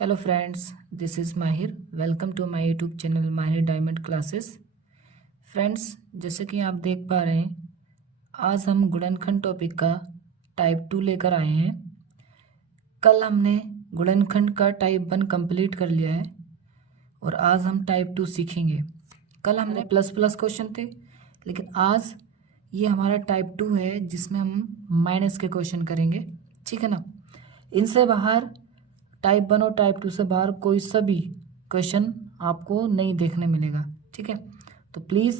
Hello friends, this is Mahir. Welcome to my YouTube channel Mahir diamond classes. Friends, जैसे कि आप देख पा रहे हैं, आज हम गुणनखंड टॉपिक का टाइप 2 लेकर आए हैं। कल हमने गुणनखंड का टाइप 1 कंप्लीट कर लिया है और आज हम टाइप 2 सीखेंगे। कल हमने प्लस प्लस क्वेश्चन थे, लेकिन आज ये हमारा टाइप 2 है जिसमें हम माइनस के क्वेश्चन करेंगे। ठीक है ना। इनसे बाहर टाइप 1 और टाइप 2 से बाहर कोई सा भी क्वेश्चन आपको नहीं देखने मिलेगा। ठीक है, तो प्लीज़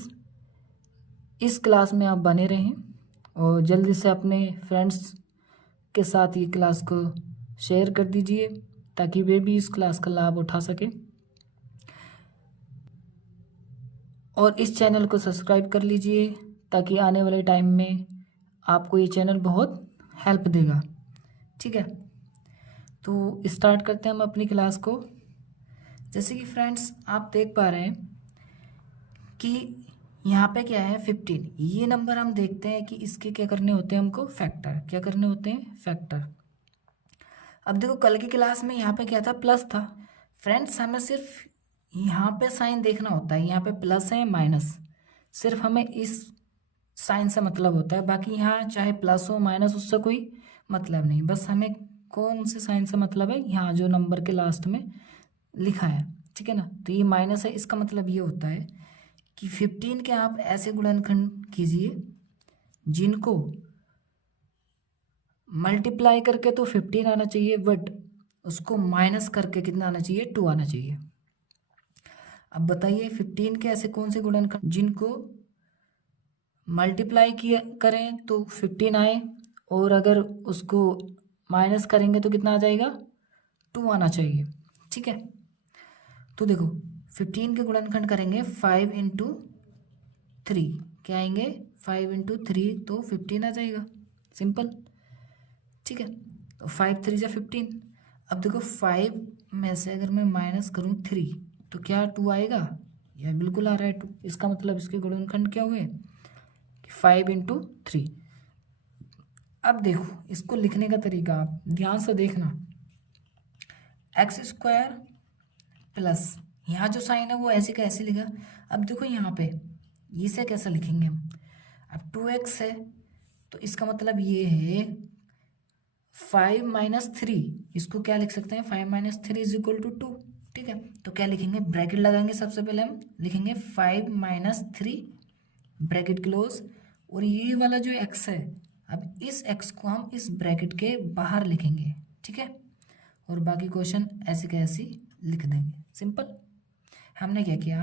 इस क्लास में आप बने रहें और जल्दी से अपने फ्रेंड्स के साथ ये क्लास को शेयर कर दीजिए ताकि वे भी इस क्लास का लाभ उठा सकें। और इस चैनल को सब्सक्राइब कर लीजिए ताकि आने वाले टाइम में आपको ये चैनल बहुत हेल्प देगा। ठीक है, तो स्टार्ट करते हैं हम अपनी क्लास को। जैसे कि फ्रेंड्स आप देख पा रहे हैं कि यहाँ पे क्या है 15। ये नंबर हम देखते हैं कि इसके क्या करने होते हैं, हमको फैक्टर क्या करने होते हैं, फैक्टर। अब देखो कल की क्लास में यहाँ पे क्या था, प्लस था। फ्रेंड्स हमें सिर्फ यहाँ पे साइन देखना होता है, यहाँ पे प्लस है माइनस, सिर्फ हमें इस साइन से मतलब होता है। बाकी यहाँ चाहे प्लस हो माइनस, उससे कोई मतलब नहीं। बस हमें कौन से साइन से मतलब है, यहाँ जो नंबर के लास्ट में लिखा है। ठीक है ना, तो ये माइनस है, इसका मतलब ये होता है कि 15 के आप ऐसे गुणनखंड कीजिए जिनको मल्टीप्लाई करके तो 15 आना चाहिए, बट उसको माइनस करके कितना आना चाहिए, 2 आना चाहिए। अब बताइए 15 के ऐसे कौन से गुणनखंड जिनको मल्टीप्लाई किया करें तो 15 आए, और अगर उसको माइनस करेंगे तो कितना आ जाएगा, 2 आना चाहिए। ठीक है, तो देखो 15 के गुणनखंड करेंगे 5 इंटू 3, क्या आएंगे 5 इंटू 3, तो 15 आ जाएगा, सिंपल। ठीक है, तो 5 3 जा 15। अब देखो 5 में से अगर मैं माइनस करूँ 3 तो क्या 2 आएगा, यह बिल्कुल आ रहा है 2। इसका मतलब इसके गुणनखंड क्या हुए, 5 इंटू 3। अब देखो इसको लिखने का तरीका आप ध्यान से देखना। एक्स स्क्वायर प्लस यहाँ जो साइन है वो ऐसे का ऐसे लिखा। अब देखो यहाँ पे इसे कैसे लिखेंगे हम, अब 2x है तो इसका मतलब ये है 5 माइनस 3, इसको क्या लिख सकते हैं, 5 माइनस 3 इज इक्वल टू 2। ठीक है, तो क्या लिखेंगे, ब्रैकेट लगाएंगे। सबसे पहले हम लिखेंगे 5 माइनस 3 ब्रैकेट क्लोज, और ये वाला जो x है, अब इस x को हम इस ब्रैकेट के बाहर लिखेंगे। ठीक है, और बाकी क्वेश्चन ऐसे के ऐसे लिख देंगे, सिंपल। हमने क्या किया,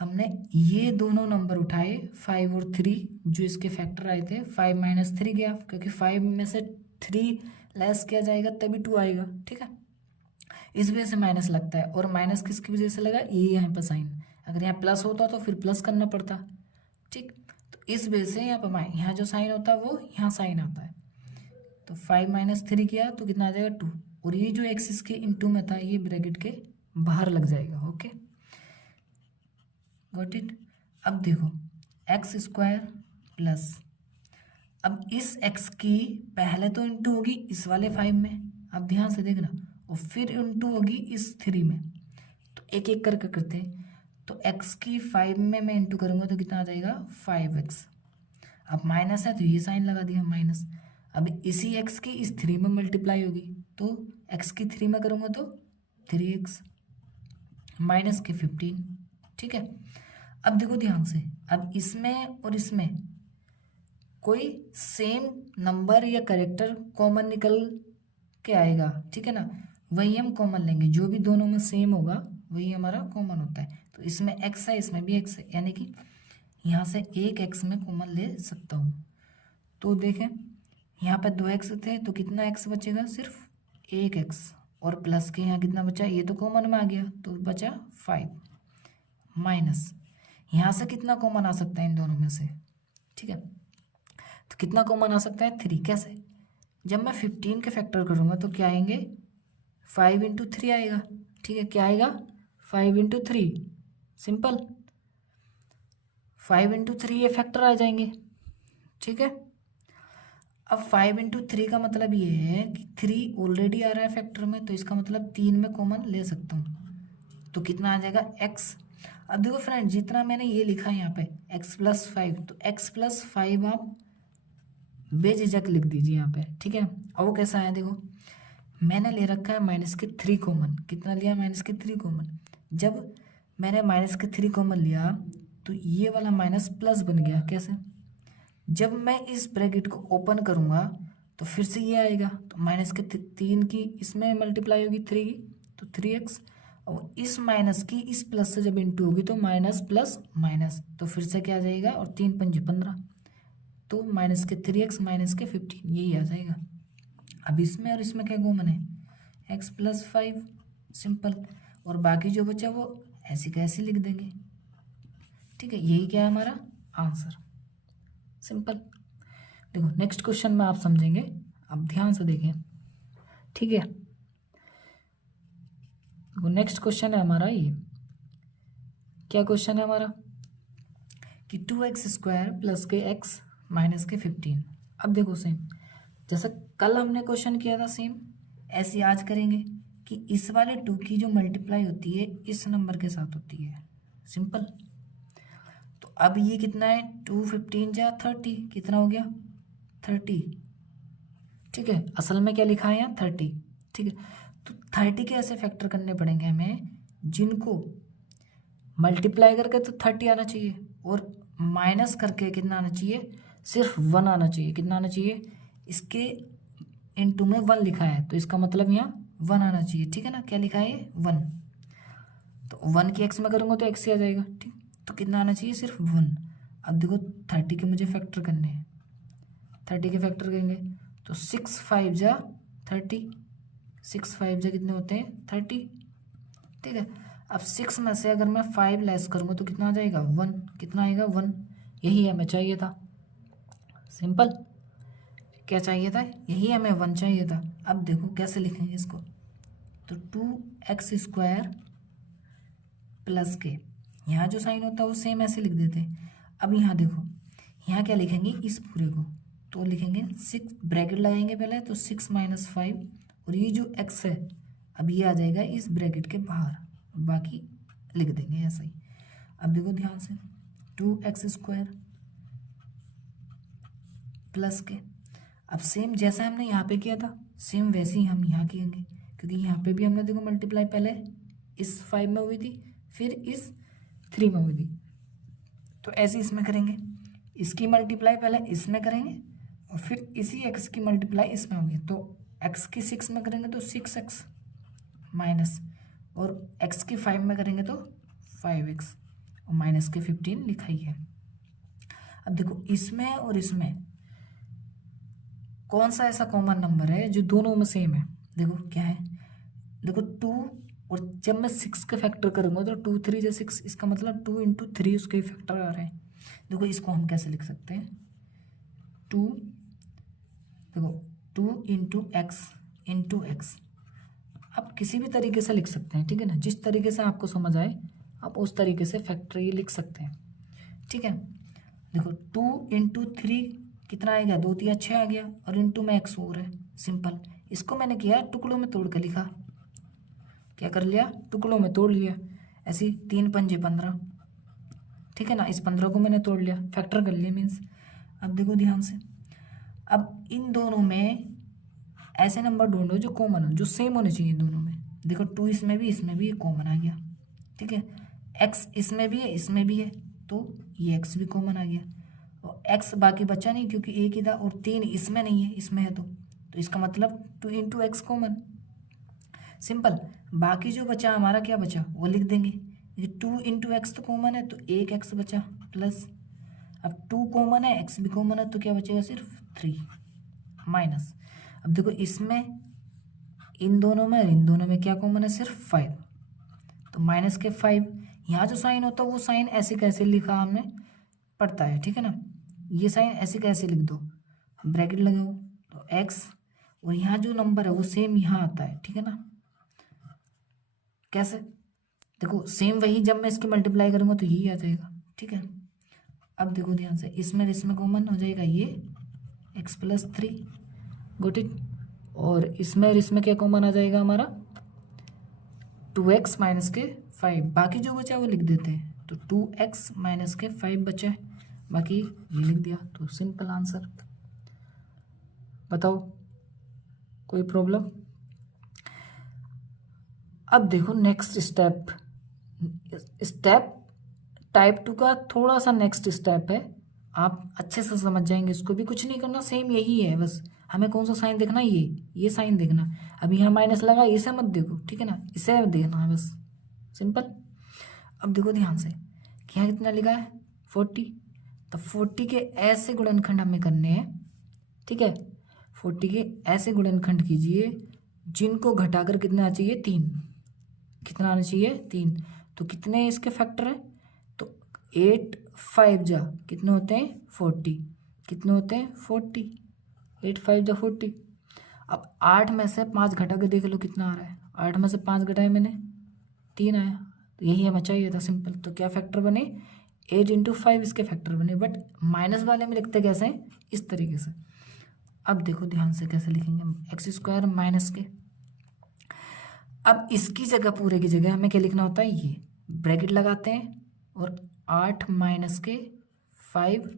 हमने ये दोनों नंबर उठाए 5 और 3, जो इसके फैक्टर आए थे। 5 माइनस 3 गया, क्योंकि 5 में से 3 लेस किया जाएगा तभी 2 आएगा। ठीक है, इस वजह से माइनस लगता है, और माइनस किसकी वजह से लगा, ये यहाँ पर साइन। अगर यहाँ प्लस होता तो फिर प्लस करना पड़ता। ठीक, तो इस वजह से यहाँ पर यहाँ जो साइन होता है वो यहाँ साइन आता है। तो 5 माइनस 3 किया तो कितना आ जाएगा 2, और ये जो एक्स इसके इनटू में था ये ब्रैकेट के बाहर लग जाएगा। Okay, got it. अब देखो एक्स स्क्वायर प्लस, अब इस एक्स की पहले तो इंटू होगी इस वाले 5 में, अब ध्यान से देखना, और फिर इंटू होगी इस 3 में। तो एक एक करके करते हैं, तो एक्स की 5 में मैं इंटू करूँगा तो कितना आ जाएगा 5x। अब माइनस है तो ये साइन लगा दिया माइनस। अब इसी एक्स की इस 3 में मल्टीप्लाई होगी, तो एक्स की 3 में करूँगा तो 3x माइनस के 15। ठीक है, अब देखो ध्यान से, अब इसमें और इसमें कोई सेम नंबर या करेक्टर कॉमन निकल के आएगा। ठीक है ना, वही हम कॉमन लेंगे, जो भी दोनों में सेम होगा वही हमारा कॉमन होता है। तो इसमें x है, इसमें भी x है, यानी कि यहाँ से एक x में कॉमन ले सकता हूँ। तो देखें यहाँ पे 2x थे तो कितना x बचेगा, सिर्फ एक x, और प्लस के यहाँ कितना बचा, ये तो कॉमन में आ गया तो बचा 5 माइनस, यहाँ से कितना कॉमन आ सकता है इन दोनों में से। ठीक है, तो कितना कॉमन आ सकता है 3। कैसे, जब मैं 15 के फैक्टर करूँगा तो क्या आएंगे, 5 इंटू 3 आएगा। ठीक है, क्या आएगा 5 इंटू 3, सिंपल 5 इंटू 3 ये फैक्टर आ जाएंगे। ठीक है, अब 5 × 3 का मतलब ये है कि 3 ऑलरेडी आ रहा है फैक्टर में, तो इसका मतलब 3 में कॉमन ले सकता हूँ, तो कितना आ जाएगा x। अब देखो फ्रेंड, जितना मैंने ये लिखा है यहाँ पे x+5, तो x+5 आप बेझिझक लिख दीजिए यहाँ पे, ठीक है। अब वो कैसा है देखो, मैंने ले रखा है -3 कॉमन। कितना लिया? -3 कॉमन। जब मैंने -3 कॉमन लिया तो ये वाला माइनस प्लस बन गया। कैसे? जब मैं इस ब्रैकेट को ओपन करूँगा तो फिर से ये आएगा, तो -3 की इसमें मल्टीप्लाई होगी 3 की, तो 3x, और इस माइनस की इस प्लस से जब इंटू होगी तो माइनस प्लस माइनस, तो फिर से क्या आ जाएगा, और 3 पंजे 15, तो -3x -15 यही आ जाएगा। अब इसमें और इसमें क्या कॉमन है? x+5, simple. और बाकी जो बचा वो ऐसे कैसे लिख देंगे, ठीक है। यही क्या है हमारा आंसर, सिंपल। देखो नेक्स्ट क्वेश्चन में आप समझेंगे, अब ध्यान से देखें, ठीक है। देखो नेक्स्ट क्वेश्चन है हमारा ये, क्या क्वेश्चन है हमारा कि 2x² + के x - के 15। अब देखो सेम जैसा कल हमने क्वेश्चन किया था, सेम ऐसे आज करेंगे कि इस वाले 2 की जो मल्टीप्लाई होती है इस नंबर के साथ होती है, सिंपल। तो अब ये कितना है, 2 15 जा 30, कितना हो गया 30, ठीक है। असल में क्या लिखा है यहाँ 30, ठीक है। तो 30 के ऐसे फैक्टर करने पड़ेंगे हमें जिनको मल्टीप्लाई करके तो 30 आना चाहिए, और माइनस करके कितना आना चाहिए, सिर्फ 1 आना चाहिए। कितना आना चाहिए, इसके इनटू में 1 लिखा है तो इसका मतलब यहाँ 1 आना चाहिए, ठीक है ना। क्या लिखा है 1, तो 1 की x में करूँगा तो x ही आ जाएगा, ठीक। तो कितना आना चाहिए, सिर्फ 1। अब देखो 30 के मुझे फैक्टर करने हैं, 30 के फैक्टर करेंगे तो 6 5 जा 30, 6 5 जा कितने होते हैं 30, ठीक है। अब 6 में से अगर मैं 5 लेस करूँगा तो कितना आ जाएगा 1, कितना आएगा 1, यही हमें चाहिए था, सिंपल। क्या चाहिए था, यही हमें 1 चाहिए था। अब देखो कैसे लिखेंगे इसको, तो 2x² + के, यहाँ जो साइन होता है वो सेम ऐसे लिख देते हैं। अब यहाँ देखो, यहाँ क्या लिखेंगे इस पूरे को, तो लिखेंगे 6, ब्रैकेट लगाएंगे पहले, तो 6 - 5, और ये जो x है अब ये आ जाएगा इस ब्रैकेट के बाहर, बाकी लिख देंगे ऐसा ही। अब देखो ध्यान से, 2x² + के, अब सेम जैसा हमने यहाँ पे किया था सेम वैसे ही हम यहाँ किएंगे, क्योंकि यहाँ पे भी हमने देखो मल्टीप्लाई पहले इस 5 में हुई थी, फिर इस 3 में हुई थी, तो ऐसे इसमें करेंगे, इसकी मल्टीप्लाई पहले इसमें करेंगे और फिर इसी x की मल्टीप्लाई इसमें होगी, तो x की 6 में करेंगे तो 6x माइनस, और x की 5 में करेंगे तो 5x, और माइनस के 15 लिखा ही है। अब देखो इसमें और इसमें कौन सा ऐसा कॉमन नंबर है जो दोनों में सेम है, देखो क्या है, देखो 2, और जब मैं 6 के फैक्टर करूँगा तो 2 3 × 6, इसका मतलब 2 × 3 उसके फैक्टर आ रहे हैं। देखो इसको हम कैसे लिख सकते हैं, 2, देखो 2 × x × x, आप किसी भी तरीके से लिख सकते हैं, ठीक है ना, जिस तरीके से आपको समझ आए आप उस तरीके से फैक्टर ये लिख सकते हैं, ठीक है। देखो 2 × 3 कितना आएगा, 2 3 6 आ गया, और इंटू में x और है, सिंपल। इसको मैंने किया टुकड़ों में तोड़ के लिखा, क्या कर लिया, टुकड़ों में तोड़ लिया, ऐसे 3 पंजे 15, ठीक है ना। इस 15 को मैंने तोड़ लिया, फैक्टर कर लिया मीन्स। अब देखो ध्यान से, अब इन दोनों में ऐसे नंबर ढूंढो जो कॉमन हो, जो सेम होने चाहिए दोनों में। देखो 2 इसमें भी कॉमन आ गया, ठीक है। x इसमें भी है इसमें भी है, तो ये x भी कॉमन आ गया, और x बाकी बचा नहीं क्योंकि एक ही था, और 3 इसमें नहीं है इसमें है, तो इसका मतलब 2 × x कॉमन, सिंपल। बाकी जो बचा हमारा क्या बचा वो लिख देंगे, ये 2 × x तो कॉमन है तो एक x बचा प्लस, अब 2 कॉमन है x भी कॉमन है तो क्या बचेगा, सिर्फ 3 माइनस। अब देखो इसमें इन दोनों में क्या कॉमन है, सिर्फ 5, तो माइनस के 5, यहाँ जो साइन होता है वो साइन ऐसे कैसे लिखा हमने पढ़ता है, ठीक है ना। ये साइन ऐसे कैसे लिख दो, ब्रैकेट लगाओ तो x, और यहाँ जो नंबर है वो सेम यहाँ आता है, ठीक है ना। कैसे, देखो सेम वही, जब मैं इसकी मल्टीप्लाई करूँगा तो यही आ जाएगा, ठीक है। अब देखो ध्यान से, इसमें कॉमन हो जाएगा ये एक्स प्लस 3, गोट इट। और इसमें क्या कॉमन आ जाएगा हमारा, 2x माइनस के 5, बाकी जो बचा वो लिख देते हैं। तो 2x माइनस के 5 बचा है, बाकी ये लिख दिया। तो सिंपल आंसर। बताओ कोई प्रॉब्लम? अब देखो नेक्स्ट स्टेप टाइप 2 का थोड़ा सा नेक्स्ट स्टेप है, आप अच्छे से समझ जाएंगे। इसको भी कुछ नहीं करना, सेम यही है, बस हमें कौन सा साइन देखना है, ये साइन देखना। अब यहाँ माइनस लगा, इसे मत देखो, ठीक है ना, इसे देखना है बस, सिंपल। अब देखो ध्यान से कि यहाँ कितना लिखा है 40, तो 40 के ऐसे गुणनखंड हमें करने हैं, ठीक है। 40 के ऐसे गुणनखंड कीजिए जिनको घटाकर कितना आना चाहिए, 3। कितना आना चाहिए, 3। तो कितने इसके फैक्टर है, तो 8 5 जा कितने होते हैं 40, कितने होते हैं 40, 8 5 जा 40। अब 8 में से 5 घटा के देख लो कितना आ रहा है, 8 में से 5 घटाए मैंने 3 आया, तो यही हमें चाहिए था, सिंपल। तो क्या फैक्टर बने, 8 × 5 इसके फैक्टर बने, बट माइनस वाले में लिखते कैसे हैं, इस तरीके से। अब देखो ध्यान से कैसे लिखेंगे, x² माइनस के। अब इसकी जगह, पूरे की जगह हमें क्या लिखना होता है, ये ब्रैकेट लगाते हैं और 8 माइनस के 5,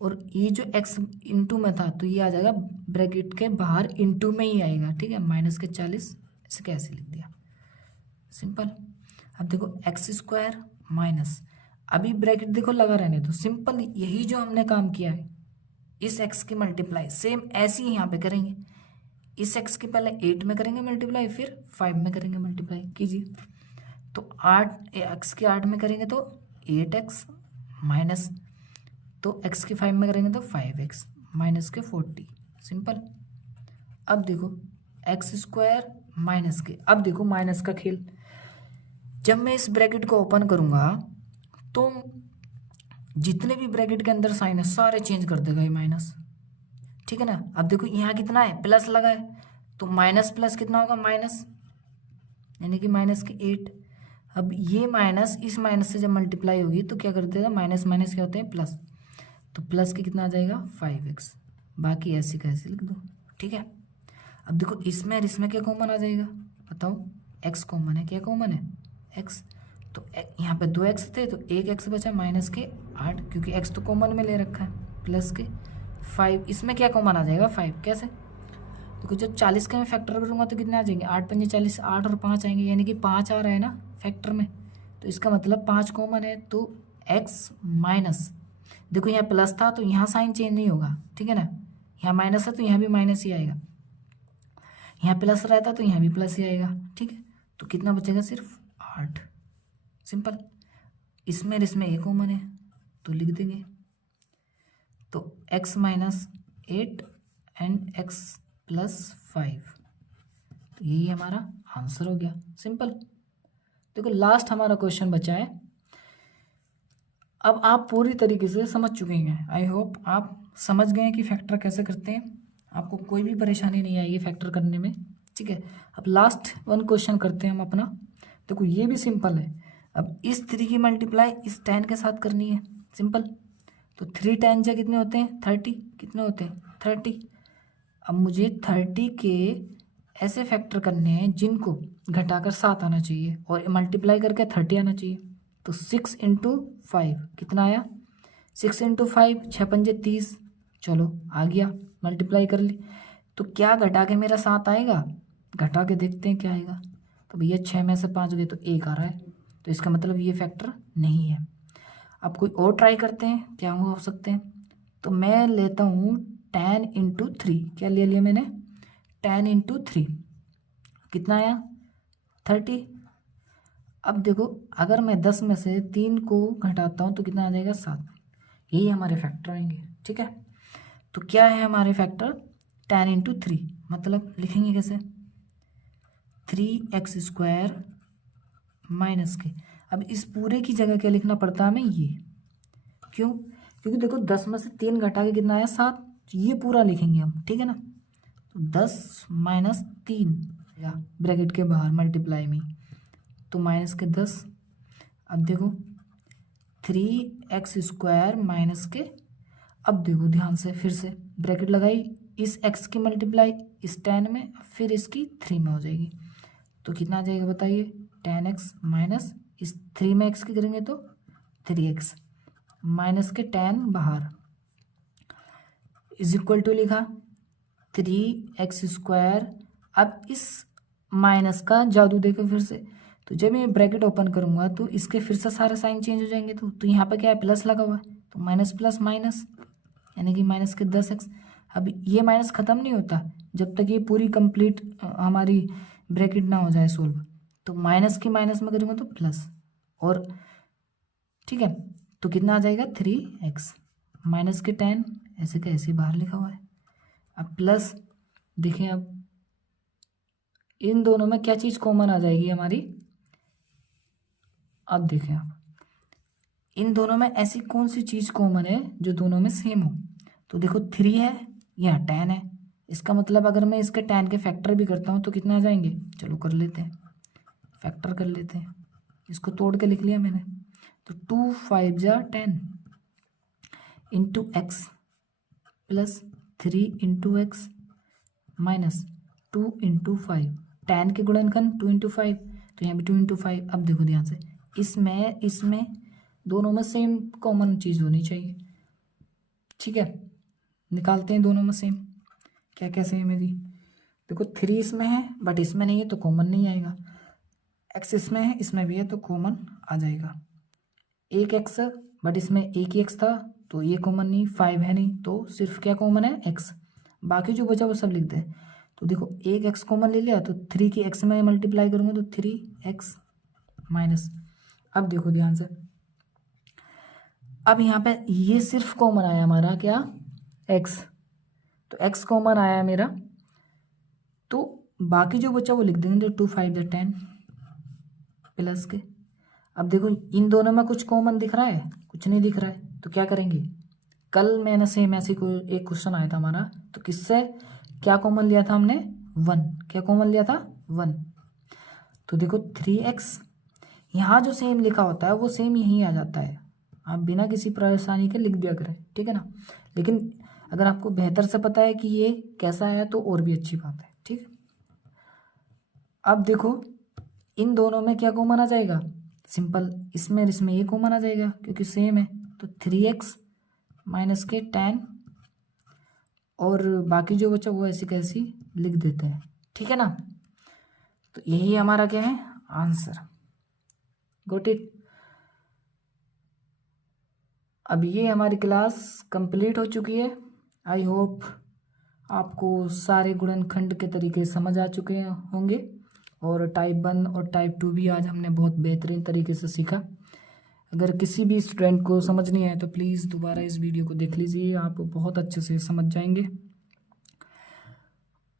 और ये जो x इंटू में था तो ये आ जाएगा ब्रैकेट के बाहर, इंटू में ही आएगा, ठीक है। माइनस के 40, इसे कैसे लिख दिया, सिंपल। अब देखो x² माइनस, अभी ब्रैकेट देखो लगा रहने दो, सिंपल। यही जो हमने काम किया है, इस x की मल्टीप्लाई सेम ऐसी ही यहाँ पे करेंगे। इस x की पहले 8 में करेंगे मल्टीप्लाई, फिर 5 में करेंगे मल्टीप्लाई, कीजिए। तो 8 x की 8 में करेंगे तो 8x माइनस, तो x की 5 में करेंगे तो 5x माइनस के 40, सिंपल। अब देखो x² माइनस के, अब देखो माइनस का खेल, जब मैं इस ब्रैकेट को ओपन करूंगा तो जितने भी ब्रैकेट के अंदर साइन है सारे चेंज कर देगा ये माइनस, ठीक है ना। अब देखो यहाँ कितना है, प्लस लगा है, तो माइनस प्लस कितना होगा, माइनस, यानी कि माइनस के 8। अब ये माइनस इस माइनस से जब मल्टीप्लाई होगी तो क्या कर देगा, माइनस माइनस क्या होते हैं, प्लस। तो प्लस के कितना आ जाएगा 5x, बाकी ऐसे कैसे लिख दो, ठीक है। अब देखो इसमें और इसमें क्या कॉमन आ जाएगा, बताओ, x कॉमन है, क्या कॉमन है, x। तो यहाँ पे 2x थे तो 1x बचा, माइनस के 8, क्योंकि x तो कॉमन में ले रखा है, प्लस के 5, इसमें क्या कॉमन आ जाएगा 5, कैसे। देखो जब 40 का मैं फैक्टर करूँगा तो कितने आ जाएंगे, 8 पंजे 40, 8 और 5 आएंगे, यानी कि 5 आ रहा है ना फैक्टर में, तो इसका मतलब 5 कॉमन है। तो x माइनस, देखो यहाँ प्लस था तो यहाँ साइन चेंज नहीं होगा, ठीक है ना, यहाँ माइनस है तो यहाँ भी माइनस ही आएगा, यहाँ प्लस रहता तो यहाँ भी प्लस ही आएगा, ठीक है। तो कितना बचेगा, सिर्फ 8, सिंपल। इसमें और इसमें एक कॉमन है तो लिख देंगे, तो x minus 8 and x plus 5, तो यही हमारा आंसर हो गया, सिंपल। देखो लास्ट हमारा क्वेश्चन बचा है। अब आप पूरी तरीके से समझ चुके हैं, आई होप आप समझ गए कि फैक्टर कैसे करते हैं, आपको कोई भी परेशानी नहीं आएगी फैक्टर करने में, ठीक है। अब लास्ट वन क्वेश्चन करते हैं हम अपना। देखो ये भी सिंपल है, अब इस 3 की मल्टीप्लाई इस 10 के साथ करनी है, सिंपल। तो 3 10 जा कितने होते हैं 30, कितने होते हैं 30। अब मुझे 30 के ऐसे फैक्टर करने हैं जिनको घटाकर 7 आना चाहिए और मल्टीप्लाई करके 30 आना चाहिए। तो 6 × 5 कितना आया, 6 × 5 6 पंजे 30, चलो आ गया, मल्टीप्लाई कर ली। तो क्या घटा के मेरा 7 आएगा, घटा के देखते हैं क्या आएगा। तो भैया 6 में से 5 गए तो 1 आ रहा है, तो इसका मतलब ये फैक्टर नहीं है। अब कोई और ट्राई करते हैं, क्या हो सकते हैं। तो मैं लेता हूँ 10 × 3, क्या ले लिया मैंने 10 × 3, कितना आया 30। अब देखो अगर मैं 10 में से 3 को घटाता हूँ तो कितना आ जाएगा 7, यही हमारे फैक्टर आएंगे, ठीक है। तो क्या है हमारे फैक्टर 10 × 3, मतलब लिखेंगे कैसे 3x² माइनस के। अब इस पूरे की जगह क्या लिखना पड़ता है हमें, ये क्यों, क्योंकि देखो 10 में से 3 घटा के कितना आया 7, ये पूरा लिखेंगे हम, ठीक है ना। तो 10 माइनस 3 या ब्रैकेट के बाहर मल्टीप्लाई में, तो माइनस के 10। अब देखो 3x² माइनस के, अब देखो ध्यान से फिर से ब्रैकेट लगाई, इस x की मल्टीप्लाई इस 10 में, फिर इसकी 3 में हो जाएगी। तो कितना आ जाएगा बताइए, 10x माइनस इस 3 में x की करेंगे तो 3x माइनस के 10 बाहर इज इक्वल टू लिखा 3x²। अब इस माइनस का जादू देखो फिर से, तो जब मैं ब्रैकेट ओपन करूंगा तो इसके फिर से सारे साइन चेंज हो जाएंगे। तो यहाँ पर क्या है, प्लस लगा हुआ है, तो माइनस प्लस माइनस यानी कि माइनस के 10x। अब ये माइनस ख़त्म नहीं होता जब तक ये पूरी कंप्लीट हमारी ब्रैकेट ना हो जाए सोल्व। तो माइनस की माइनस में करूँगा तो प्लस, और ठीक है, तो कितना आ जाएगा 3x माइनस के 10 ऐसे का ऐसे बाहर लिखा हुआ है। अब प्लस देखें, अब इन दोनों में क्या चीज़ कॉमन आ जाएगी हमारी, अब देखें आप इन दोनों में ऐसी कौन सी चीज़ कॉमन है जो दोनों में सेम हो। तो देखो 3 है, यहाँ 10 है, इसका मतलब अगर मैं इसके 10 के फैक्टर भी करता हूँ तो कितना आ जाएंगे, चलो कर लेते हैं, फैक्टर कर लेते हैं, इसको तोड़ के लिख लिया मैंने। तो 2 5 जा 10 into x plus 3 into x minus 2 into 5, 10 के गुणनखंड 2 इंटू 5, तो यहाँ भी 2 इंटू 5। अब देखो ध्यान से, इसमें दोनों में सेम कॉमन चीज़ होनी चाहिए, ठीक है, निकालते हैं दोनों में सेम, क्या क्या सेम है जी। देखो 3 इसमें है बट इसमें नहीं है तो कॉमन नहीं आएगा, x इसमें है इसमें भी है तो कॉमन आ जाएगा, एक x बट इसमें एक ही x था तो ये कॉमन नहीं, 5 है नहीं तो सिर्फ क्या कॉमन है x, बाकी जो बचा वो सब लिख दे। तो देखो एक x कॉमन ले लिया तो 3 की x में मल्टीप्लाई करूँगा तो 3x माइनस। अब देखो ध्यान से, अब यहाँ पे ये सिर्फ कॉमन आया हमारा क्या, x, तो x कॉमन आया मेरा, तो बाकी जो बचा वो लिख देंगे, तो 2 5 10 प्लस के। अब देखो इन दोनों में कुछ कॉमन दिख रहा है, कुछ नहीं दिख रहा है, तो क्या करेंगे, कल मैंने सेम ऐसी को एक क्वेश्चन आया था हमारा, तो किससे क्या कॉमन लिया था हमने, 1, क्या कॉमन लिया था 1। तो देखो 3x, यहाँ जो सेम लिखा होता है वो सेम यहीं आ जाता है, आप बिना किसी परेशानी के लिख दिया करें, ठीक है ना। लेकिन अगर आपको बेहतर से पता है कि ये कैसा है तो और भी अच्छी बात है, ठीक है। अब देखो इन दोनों में क्या कॉमन आ जाएगा, सिंपल, इसमें इसमें ये कॉमन आ जाएगा क्योंकि सेम है, तो 3x माइनस के 10 और बाकी जो बचा वो ऐसी कैसी लिख देते हैं, ठीक है ना। तो यही हमारा क्या है आंसर, गॉट इट। अब ये हमारी क्लास कंप्लीट हो चुकी है, आई होप आपको सारे गुणनखंड के तरीके समझ आ चुके होंगे, और टाइप 1 और टाइप 2 भी आज हमने बहुत बेहतरीन तरीके से सीखा। अगर किसी भी स्टूडेंट को समझ नहीं आए तो प्लीज़ दोबारा इस वीडियो को देख लीजिए, आप बहुत अच्छे से समझ जाएंगे।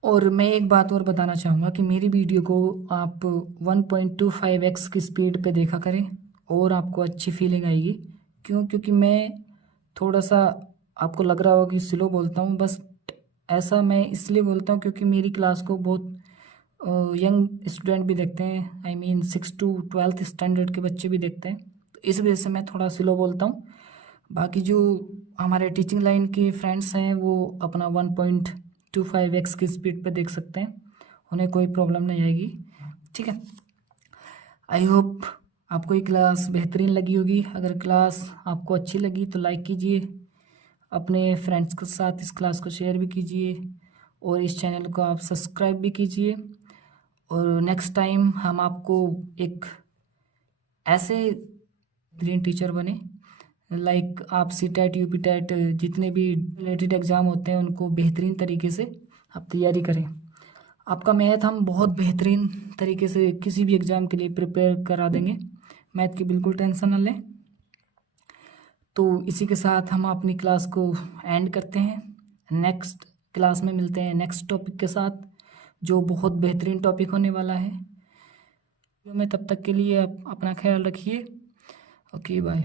और मैं एक बात और बताना चाहूँगा कि मेरी वीडियो को आप 1.25x की स्पीड पे देखा करें और आपको अच्छी फीलिंग आएगी। क्यों, क्योंकि मैं थोड़ा सा आपको लग रहा होगा कि स्लो बोलता हूँ, बस ऐसा मैं इसलिए बोलता हूँ क्योंकि मेरी क्लास को बहुत यंग स्टूडेंट भी देखते हैं, I mean 6 to 12th standard के बच्चे भी देखते हैं, तो इस वजह से मैं थोड़ा स्लो बोलता हूँ। बाकी जो हमारे टीचिंग लाइन के फ्रेंड्स हैं वो अपना 1.25x की स्पीड पे देख सकते हैं, उन्हें कोई प्रॉब्लम नहीं आएगी, ठीक है। आई होप आपको ये क्लास बेहतरीन लगी होगी। अगर क्लास आपको अच्छी लगी तो लाइक कीजिए, अपने फ्रेंड्स के साथ इस क्लास को शेयर भी कीजिए, और इस चैनल को आप सब्सक्राइब भी कीजिए। और नेक्स्ट टाइम हम आपको एक ऐसे ग्रीन टीचर बने, लाइक आप CTET UPTET जितने भी रिलेटेड एग्ज़ाम होते हैं उनको बेहतरीन तरीके से आप तैयारी करें। आपका मैथ हम बहुत बेहतरीन तरीके से किसी भी एग्ज़ाम के लिए प्रिपेयर करा देंगे, मैथ की बिल्कुल टेंशन न लें। तो इसी के साथ हम अपनी क्लास को एंड करते हैं, नेक्स्ट क्लास में मिलते हैं नेक्स्ट टॉपिक के साथ जो बहुत बेहतरीन टॉपिक होने वाला है। मैं तब तक के लिए आप अपना ख्याल रखिए, ओके बाय।